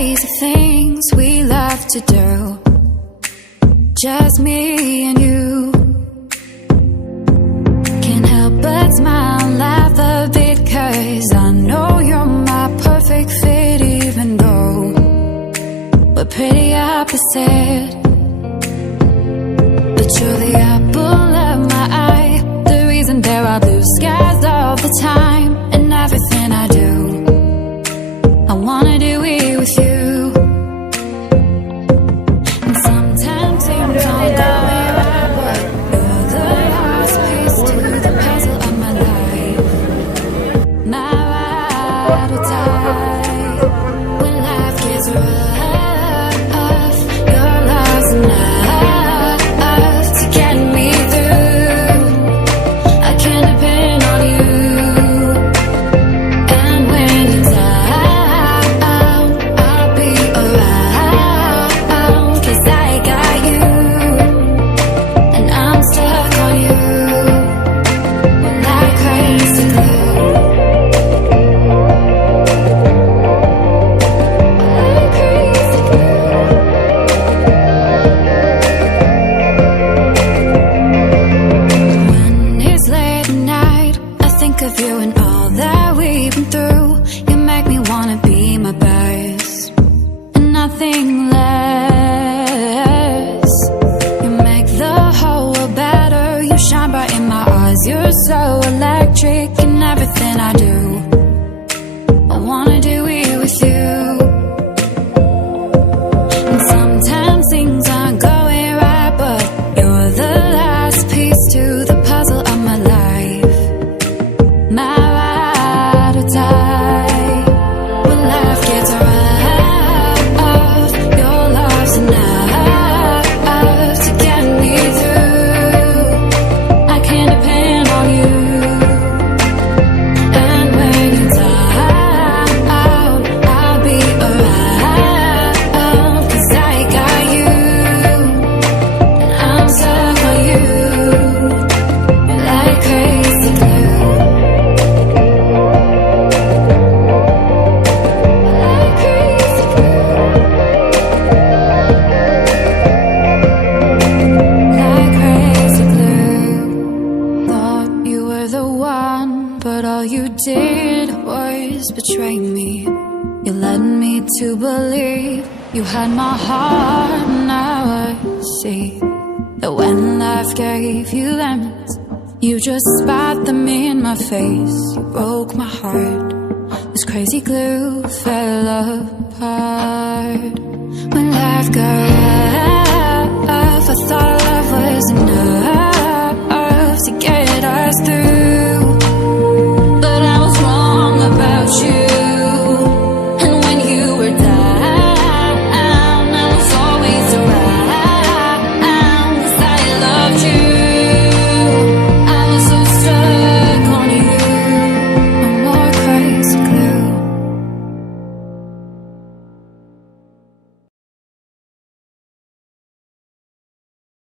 crazy things we love to do, just me and you. Can't help but smile and laugh a bit, 'cause I know you're my perfect fit, even though we're pretty opposite. But you're the apple of my eye, the reason there are blue skies all the time. And everything I do, I wanna do it with you. And sometimes things don't go right, but you're the last piece to the puzzle of my life. My ride or die when life gets rough. Your love's enough to get me through. I can depend on you. And when you're down, I'll be around, 'cause I got you, and I'm stuck on you like crazy glue. Like crazy glue. When it's late at night, I think of you and all that we've been through. You make me wanna be my best and nothing less. You make the whole world better. You shine bright in my eyes. You're so electric in everything I do. I wanna do it with you. And sometimes things aren't going right, but you're the last piece to the puzzle of my life. My ride or die when life gets rough. Your love's enough to get me through. I can depend on you. And when you're down, I'll be around, 'cause I got you, and I'm stuck on you like crazy glue. Like crazy glue. Like crazy glue. Thought you were the one, but all you did was betray me. You led me to believe you had my heart. Now I see that when life gave you lemons, you just spat them in my face. You broke my heart. This crazy glue fell apart. When life got rough, I thought